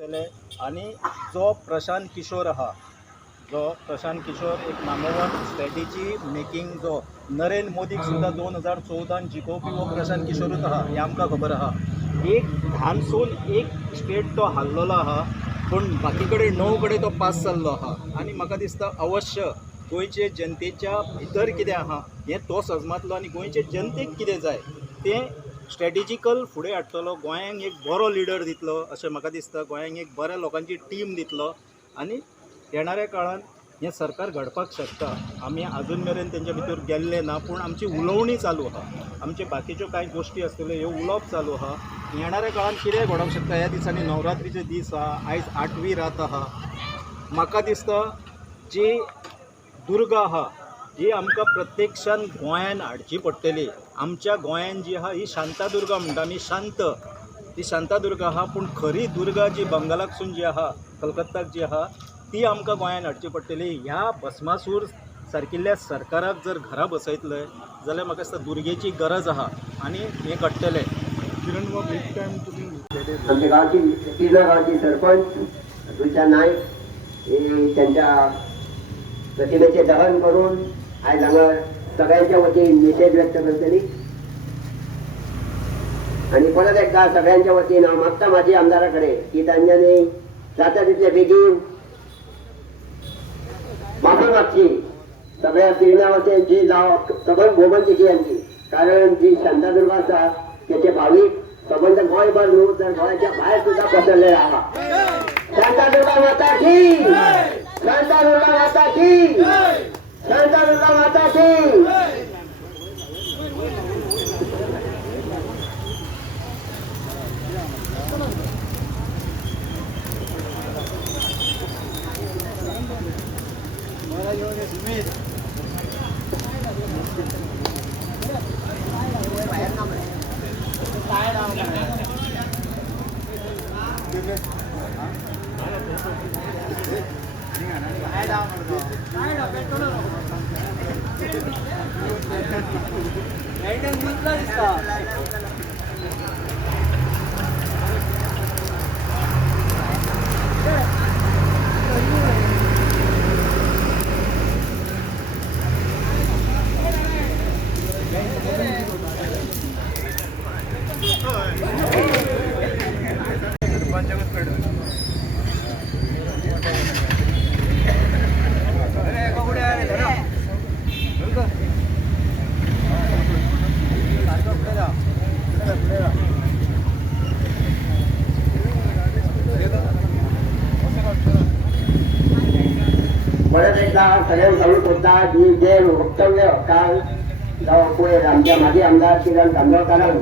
केले आणि जो प्रशांत किशोर आहा, जो प्रशांत किशोर एक नामोवन स्ट्रॅटेजी मेकिंग जो नरेंद्र मोदीक सुद्दां 2014 जिखोवपी हो प्रशांत किशोरूच आहा, हें आमकां खबर आहा. एक धानसून एक स्टेट तो हारलेलो आहा, पूण बाकी कडेन 9 कडेन तो पास जाल्लो आहा. आनी म्हाका दिसता अवश्य गोंयचे जनतेच्या भितर कितें आहा हें तो सजमातलो आनी गोंयचे जनतेक कितें जाय तें स्ट्रॅटेजिकल फुडें हाडटलो. गोंयांक एक बरो लिडर दितलो अशें म्हाका दिसता. गोंयांक एक बऱ्या लोकांची टीम दितलो आनी येणाऱ्या काळान हें सरकार घडपाक शकता. आमी अजून मेरेन तेंच्या भितर गेल्ले ना, पूण आमची उलोवणी चालू आहा. आमचे बाकीच्यो कांय गोश्टी आसतल्यो ह्यो उलोवप चालू आहा. येणाऱ्या काळान कितें घडोवंक शकता. ह्या दिसांनी नवरात्रीचे दीस आहा, आयज 8वी रात आहा. म्हाका दिसता जी दुर्गा आहा जी आमकां प्रत्यक्षान गोंयान हाडची पडटली. आमच्या गोंयान जी आहा ही शांतादुर्गा म्हणटा आमी, शांत ती शांतादुर्गा आहा, पूण खरी दुर्गा जी बंगालाकसून जी आहा, कलकत्ताक जी आहा ती आमकां गोंयान हाडची पडटली. ह्या भस्मासूर सारकिल्ल्या सरकाराक जर घरा बसयतले जाल्यार म्हाका दिसता दुर्गेची गरज आहा आनी हें घडटलें. किरण वो बीग टायम तुमी आमच्या गांवची तिर्ना गांवची सरपंच रुचा नायक ही त्यांच्या प्रतिमेचे दहन करून आज हांगा सगळ्यांच्या वतीन निषेध व्यक्त करतली. आणि परत एकदा सगळ्यांच्या वतीन हांव मागता माझी आमदाराकडे की तांच्यांनी जाता तितले बेगीन माफी मागची सगळ्या तिर्ना वतीन जी जावं सबंद गोमंतकी यांची. कारण जी शांतादुर्गा आसा त्याचे भावीक सबंद गोंयभर न्हू तर गोंयाच्या भायर सुद्धा पसरले आहा. शांतादुर्गा माता की, शांतादुर्गा माता की, शांतादुर्गा माता की. परत एकदा सगळ्यांना सांगू होता की जे वक्तव्य काल पयर आमच्या माजी आमदार किरण कांदोळकारान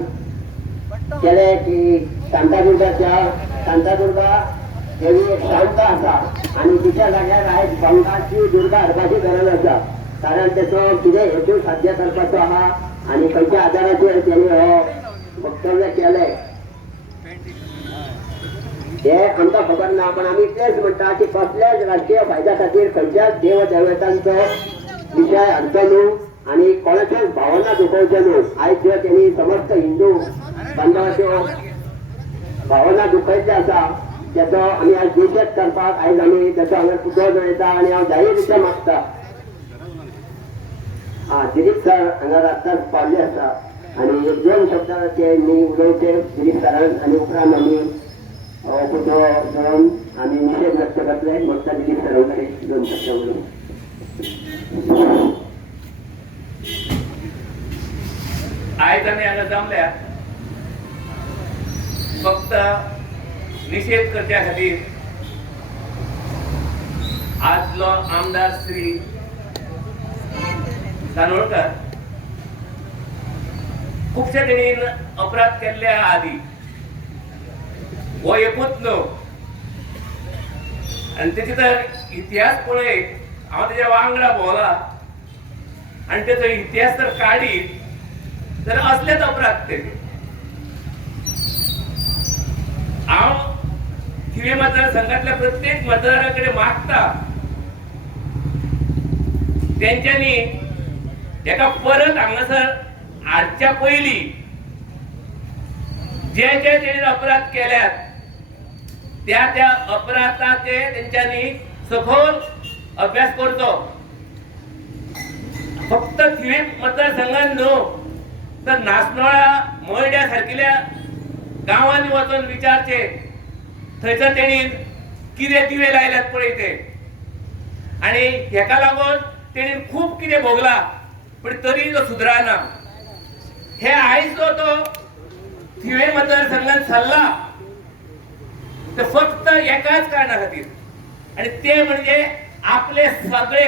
केले की शांतादुर्गा देवी एक शांत आसा आणि तिच्या जाग्यार आयज बंगालची दुर्गा हाडपाची गरज आसा. कारण त्याचो कितें हेतू साध्य करपाचो आहा आणि खंयच्या आदाराचेर तेणी हो वक्तव्य केले हे आमकां खबर ना. पण आमी तेच म्हणटा की कसल्याच राजकीय फायद्या खातीर खंयच्याच देव देवतांचो विशय हाडचो न्हू आणि कोणाच्याच भावना दुखोवच्यो न्हू. आयज ज्यो तेणी समस्त हिंदू बांधवाच्यो भावना दुखयल्यो आसा त्याचो आमी आज निशेध करपाक आयज आमी त्याचो हांगा पुतळो जळयता. आणि हांव जाहीररित्या मागता दिलीप सर हांगा रातच पावल्ले आसा आणि एक दोन शब्दाचे मी उलोवचे दिलीप सरान आणि उपरांत आमी पुतळो जळोवन आमी निशेध व्यक्त करतले. मागता दिलीप सरा कडेन दोन शब्द उलोवंक. आयज आमी हांगा जमल्या फक्त निषेध करच्या खातीर. आजलो आमदार श्री कानोळकर खुबशे तेणीन अपराध केल्ले आदी हो एकूच न्हू. आनी तेचे तर इतिहास पळयत हांव तेच्या वांगडा भोवला आनी तेचो इतिहास जर काडीत तर असलेच अपराध तेणे. हांव थिवे मतदारसंघातल्या प्रत्येक मतदाराकडे मागता तेंच्यांनी एका परत हांगासर हाडच्या पयलीं जे जे तेणेन अपराध केल्यात त्या त्या अपराधाचे त्यांच्यानी सखोल अभ्यास करचो. फक्त थिवे मतदारसंघात न्हू तर नासनोळा मोयड्या सारकिल्या गावांनी वचून विचारचे. थंयसर तेणी कितें दिवे लायल्यात पळय ते, आनी हेका लागून तेणी खूब कितें भोगला पण तरी तो सुदराना. हे आयज जो तो थिवे मतदारसंघात सरला ते फक्त एकाच कारणा खातीर, आणि ते म्हणजे आपले सगळे